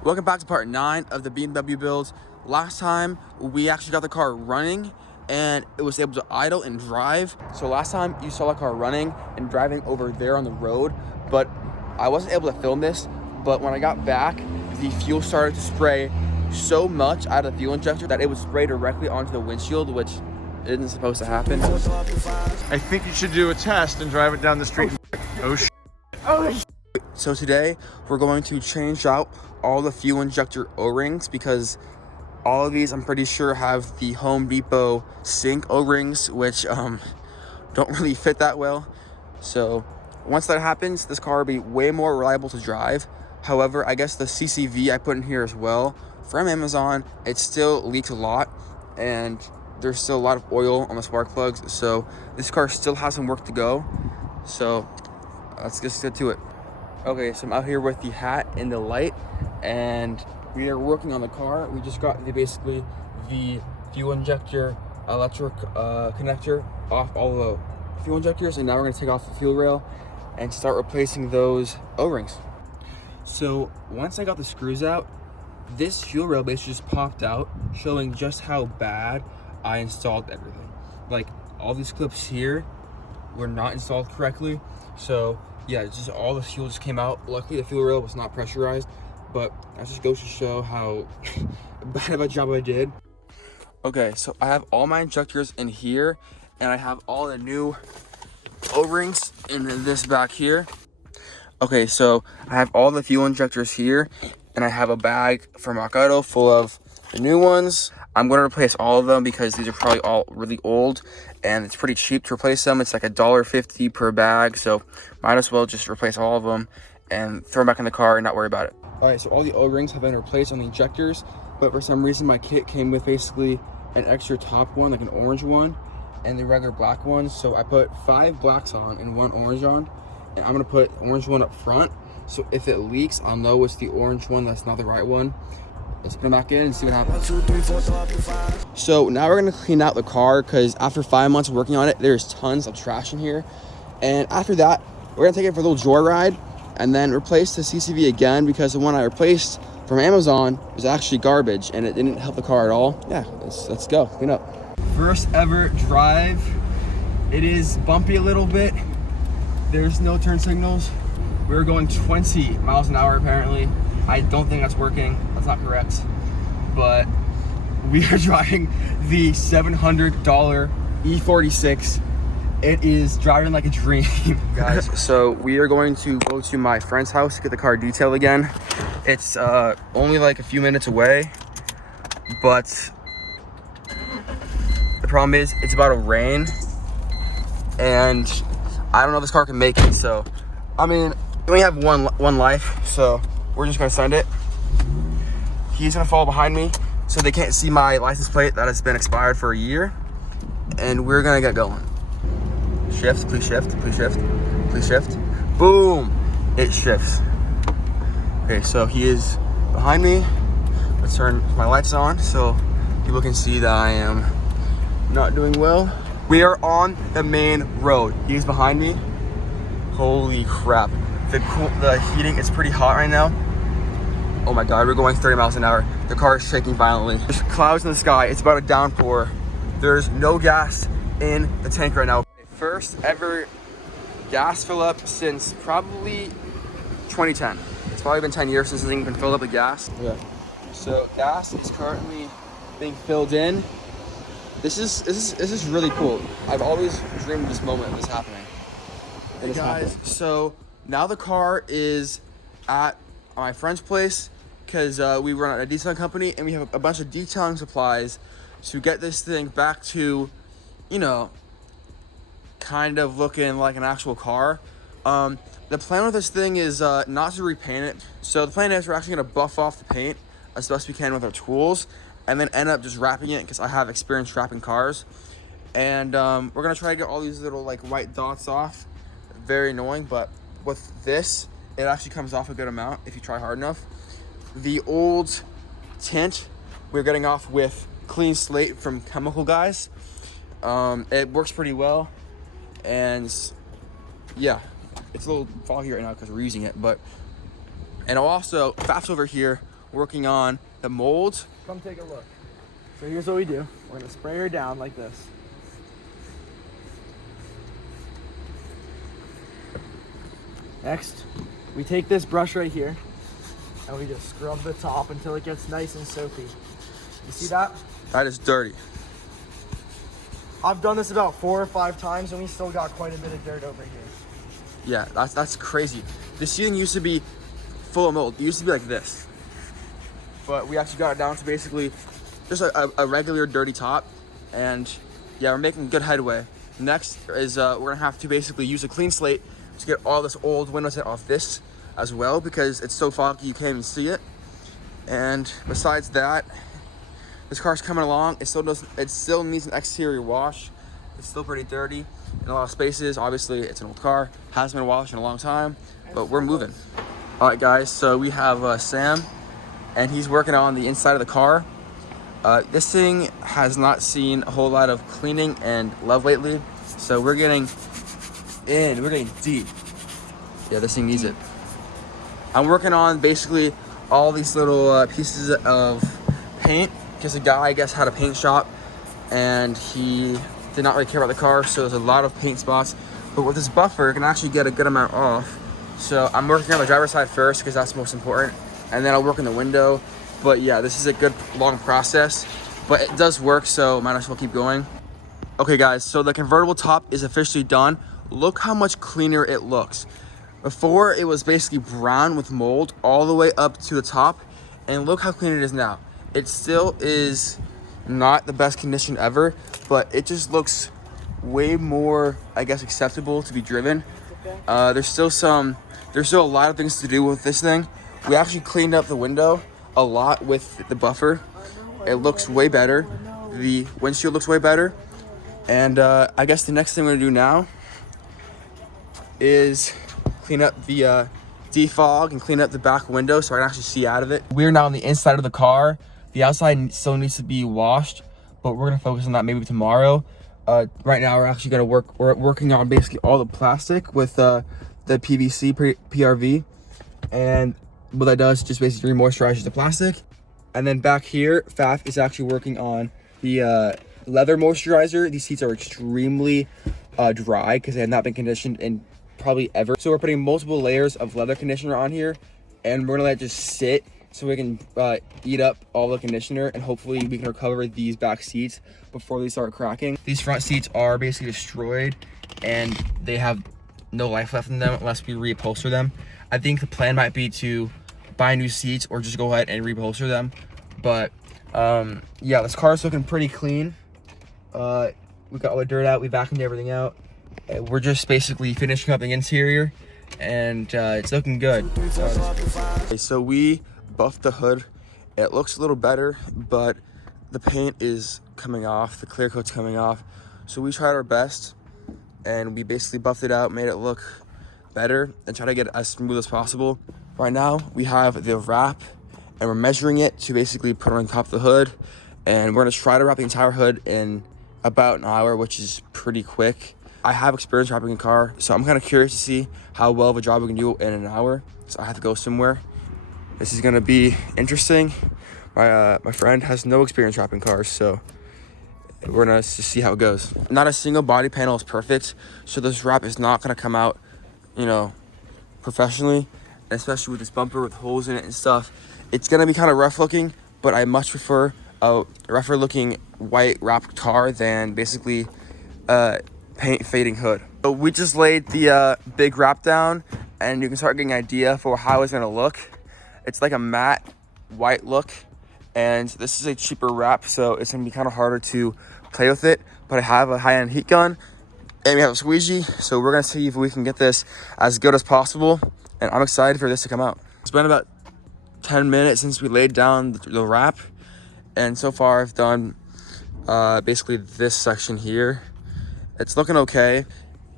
Welcome back to part 9 of the BMW builds. Last time we actually got the car running and it was able to idle and drive. So last time you saw the car running and driving over there on the road, but I wasn't able to film this. But when I got back, the fuel started to spray so much out of the fuel injector that it would spray directly onto the windshield, which isn't supposed to happen. I think you should do a test and drive it down the street. So today we're going to change out all the fuel injector O-rings because all of these I'm pretty sure have the Home Depot sink O-rings, which don't really fit that well. So once that happens, this car will be way more reliable to drive. However, I guess the CCV I put in here as well from Amazon, it still leaks a lot and there's still a lot of oil on the spark plugs. So this car still has some work to go. So let's just get to it. Okay, so I'm out here with the hat and the light, and we are working on the car. We just got basically the fuel injector electric connector off all the fuel injectors, and now we're gonna take off the fuel rail and start replacing those O-rings. So once I got the screws out, this fuel rail basically just popped out, showing just how bad I installed everything. Like all these clips here were not installed correctly. So yeah, it's just all the fuel just came out. Luckily the fuel rail was not pressurized, but that just goes to show how bad of a job I did. Okay, so I have all my injectors in here, and I have all the new O-rings in this back here. Okay, so I have all the fuel injectors here, and I have a bag from Rock Auto full of the new ones. I'm going to replace all of them because these are probably all really old and it's pretty cheap to replace them. It's like $1.50 per bag, so might as well just replace all of them and throw them back in the car and not worry about it. All right, so all the O-rings have been replaced on the injectors, but for some reason my kit came with basically an extra top one, like an orange one, and the regular black one. So I put 5 blacks on and 1 orange on, and I'm gonna put orange one up front. So if it leaks, I'll know it's the orange one that's not the right one. Let's put them back in and see what happens. So now we're gonna clean out the car because after 5 months of working on it, there's tons of trash in here. And after that, we're gonna take it for a little joyride and then replace the CCV again because the one I replaced from Amazon was actually garbage and it didn't help the car at all. Yeah, let's go, clean up. First ever drive. It is bumpy a little bit. There's no turn signals. We're going 20 miles an hour apparently. I don't think that's working. That's not correct. But we are driving the $700 E46. It is driving like a dream. Guys, so we are going to go to my friend's house to get the car detailed again. It's only like a few minutes away, but the problem is it's about to rain and I don't know if this car can make it. So, I mean, we only have one life, so we're just gonna send it. He's gonna follow behind me so they can't see my license plate that has been expired for a year. And we're gonna get going. Shift, please shift, please shift, please shift. Boom, it shifts. Okay, so he is behind me. Let's turn my lights on so people can see that I am not doing well. We are on the main road. He's behind me. Holy crap. The heating is pretty hot right now. Oh my God, we're going 30 miles an hour. The car is shaking violently. There's clouds in the sky. It's about to downpour. There's no gas in the tank right now. First ever gas fill up since probably 2010. It's probably been 10 years since this thing been filled up with gas. Yeah. So gas is currently being filled in. This is really cool. I've always dreamed of this moment of this happening. Hey guys, so now the car is at my friend's place because we run a detailing company and we have a bunch of detailing supplies to get this thing back to, you know, kind of looking like an actual car. The plan with this thing is not to repaint it. So the plan is we're actually gonna buff off the paint as best we can with our tools and then end up just wrapping it because I have experience wrapping cars. And we're gonna try to get all these little like white dots off. Very annoying, but with this, it actually comes off a good amount if you try hard enough. The old tint we're getting off with Clean Slate from Chemical Guys. It works pretty well, and yeah, it's a little foggy right now because we're using it, but and also Faf's over here working on the mold. Come take a look. So here's what we do. We're gonna spray her down like this. Next, we take this brush right here and we just scrub the top until it gets nice and soapy. You see that? That is dirty. I've done this about 4 or 5 times and we still got quite a bit of dirt over here. Yeah, that's crazy. The ceiling used to be full of mold. It used to be like this. But we actually got it down to basically just a regular dirty top. And yeah, we're making good headway. Next is we're gonna have to basically use a clean slate to get all this old window tint off this as well, because it's so foggy you can't even see it. And besides that, this car's coming along. It still needs an exterior wash. It's still pretty dirty in a lot of spaces. Obviously, it's an old car, hasn't been washed in a long time, but we're moving. All right, guys, so we have Sam, and he's working on the inside of the car. This thing has not seen a whole lot of cleaning and love lately, so we're getting deep. Yeah, this thing needs it. I'm working on basically all these little pieces of paint, because a guy, I guess, had a paint shop and he did not really care about the car, so there's a lot of paint spots. But with this buffer, you can actually get a good amount off. So I'm working on the driver's side first because that's most important, and then I'll work in the window. But yeah, this is a good long process, but it does work, so might as well keep going. Okay guys, so the convertible top is officially done. Look how much cleaner it looks. Before, it was basically brown with mold all the way up to the top, and look how clean it is now. It still is not the best condition ever, but it just looks way more, I guess, acceptable to be driven. There's still a lot of things to do with this thing. We actually cleaned up the window a lot with the buffer. It looks way better. The windshield looks way better. And I guess the next thing we're gonna do now is clean up the defog and clean up the back window so I can actually see out of it. We're now on the inside of the car. The outside still needs to be washed, but we're gonna focus on that maybe tomorrow. Right now we're working on basically all the plastic with the PVC PRV, and what that does is just basically re-moisturizes the plastic. And then back here, Faf is actually working on the leather moisturizer. These seats are extremely dry because they have not been conditioned in probably ever. So we're putting multiple layers of leather conditioner on here, and we're gonna let it just sit so we can eat up all the conditioner, and hopefully we can recover these back seats before they start cracking. These front seats are basically destroyed and they have no life left in them unless we reupholster them. I think the plan might be to buy new seats or just go ahead and reupholster them. But yeah, this car is looking pretty clean. We got all the dirt out, we vacuumed everything out. We're just basically finishing up the interior, and it's looking good. Okay, so we buffed the hood. It looks a little better, but the paint is coming off, the clear coat's coming off. So we tried our best, and we basically buffed it out, made it look better, and try to get it as smooth as possible. Right now, we have the wrap, and we're measuring it to basically put it on top of the hood, and we're gonna try to wrap the entire hood in about an hour, which is pretty quick. I have experience wrapping a car, so I'm kind of curious to see how well of a job we can do in an hour. So I have to go somewhere. This is gonna be interesting. My friend has no experience wrapping cars, so we're gonna just see how it goes. Not a single body panel is perfect, so this wrap is not gonna come out, you know, professionally, especially with this bumper with holes in it and stuff. It's gonna be kind of rough looking, but I much prefer a rougher looking white wrapped car than basically paint fading hood. So we just laid the big wrap down, and you can start getting an idea for how it's gonna look. It's like a matte white look, and this is a cheaper wrap, so it's gonna be kind of harder to play with it. But I have a high-end heat gun, and we have a squeegee, so we're gonna see if we can get this as good as possible, and I'm excited for this to come out. It's been about 10 minutes since we laid down the wrap, and so far I've done basically this section here. It's looking okay.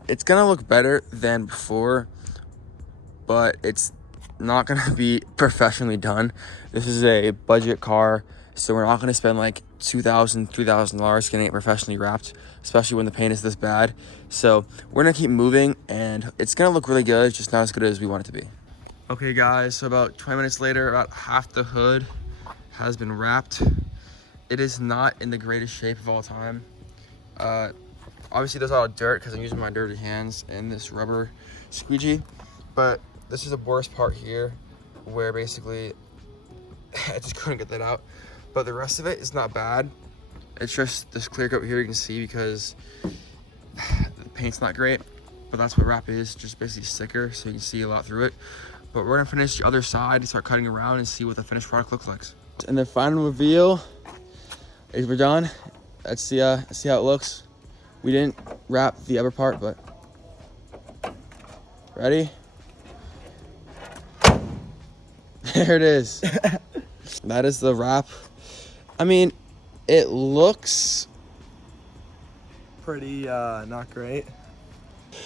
It's gonna look better than before, but it's not gonna be professionally done. This is a budget car, so we're not gonna spend like $2,000, $3,000 getting it professionally wrapped, especially when the paint is this bad. So we're gonna keep moving, and it's gonna look really good, just not as good as we want it to be. Okay guys, so about 20 minutes later, about half the hood has been wrapped. It is not in the greatest shape of all time. Obviously there's a lot of dirt because I'm using my dirty hands and this rubber squeegee, but this is the worst part here where basically I just couldn't get that out. But the rest of it is not bad. It's just this clear coat here you can see because the paint's not great, but that's what wrap is, just basically sticker, so you can see a lot through it. But we're gonna finish the other side and start cutting around and see what the finished product looks like. And the final reveal is we're done. Let's see how it looks. We didn't wrap the upper part, but ready? There it is. That is the wrap. I mean, it looks Pretty not great.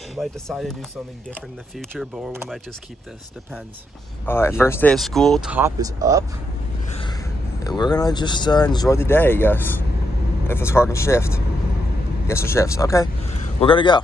We might decide to do something different in the future, but or we might just keep this. Depends. All right, first day of school, top is up. We're gonna just enjoy the day, I guess. If this car can shift. Yes, it shifts. Okay, we're gonna go.